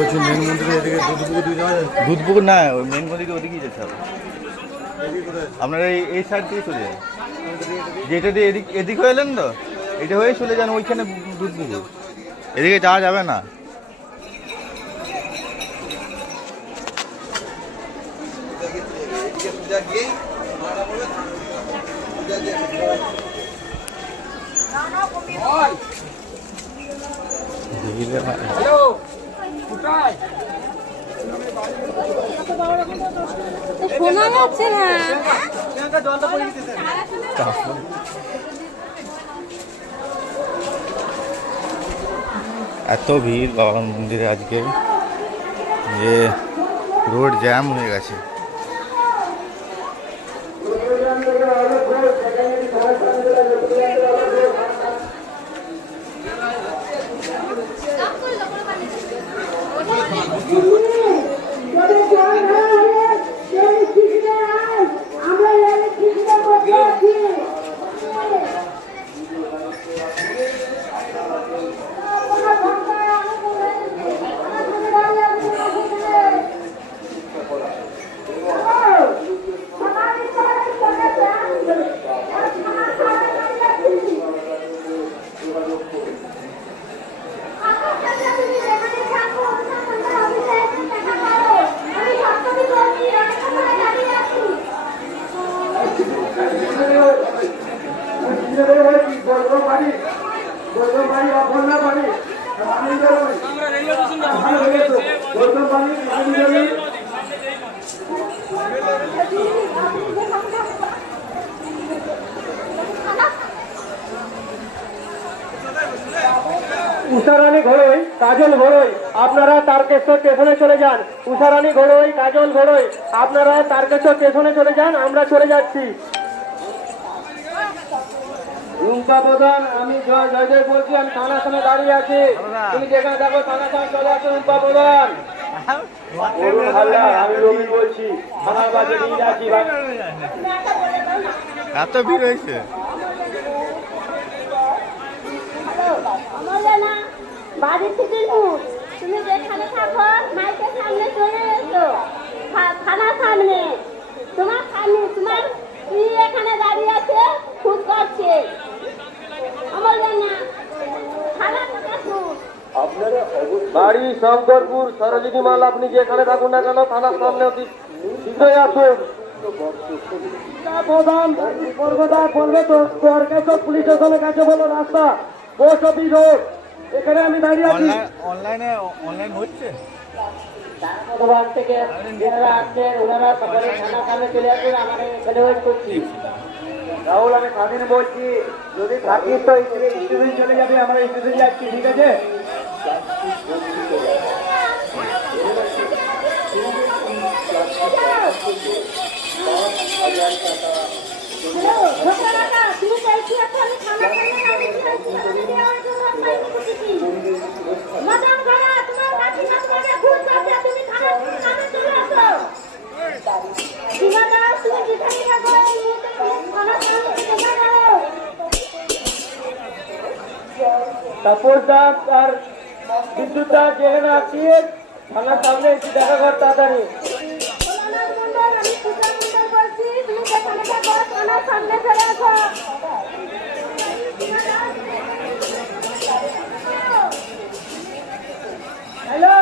বলছি মেন মন্দিরের এদিকে দুধপুকুর দিয়ে যাওয়া যায়? দুধপুকুর না, ওই মেন মন্দিরে ওদিকেই যেতে হবে। আপনারা এই সাইড দিয়ে চলে যান, যেটা দিয়ে এদিক হয়ে এলেন তো, এটা হয়ে চলে যান ওইখানে দুধপুকুর। এদিকে যাওয়া যাবে না। শোনা যাচ্ছে না। এত ভিড় বাবা মন্দিরে আজকে যে রোড জ্যাম হয়ে গেছে। উষারানী ঘোড়ই, কাজল ঘোড়ই, আপনারা তারকেশ্বর স্টেশনে চলে যান। উষারানী ঘোড়ই, কাজল ঘোড়ই, আপনারা তারকেশ্বর স্টেশনে চলে যান, আমরা চলে যাচ্ছি। রুম্পা প্রধান, আমি জয় জয় বলছি, আমি থানার সামনে দাঁড়িয়ে আছি। তুমি যেখানে থাকো থানার সামনে চলে আসো। রুম্পা প্রধান, আমি রবি বলছি, থানার কাছে নিয়ে যাচ্ছি। এত ভিড় হয়েছে। বাড়ি থেকে তুমি যেখানে থাকো মাইকের সামনে চলে এসো, থানার সামনে। তোমার সামনে তোমার এখানে দাঁড়িয়ে আছে, খুব করছে। আমার না থানা বাড়ি শঙ্করপুর, সরোজিনী মাল, আপনি যেখানে থাকুন না কেন থানার সামনে অতি শীঘ্রই আসুন। প্রধান বলবে তো তারকেশ্বর পুলিশ স্টেশনের কাছে বলো রাস্তা পোস্ট অফিস রোড, এখানে আমি দাঁড়িয়ে আছি। অনলাইন হচ্ছে থেকে যারা আসছেন ওনারা সকালে থানার সামনে চলে আসবেন, আমাদের এখানে ওয়েট করছি। রাহুল, আমি স্বাধীন বলছি, যদি থাকিস তো স্টেশন চলে যাবে, আমরা স্টেশন যাচ্ছি, ঠিক আছে? তাপস দাস আর বিদ্যুৎ দাস যেখানে আসছি থানার সামনে একটু দেখা কর তাড়াতাড়ি। হ্যালো।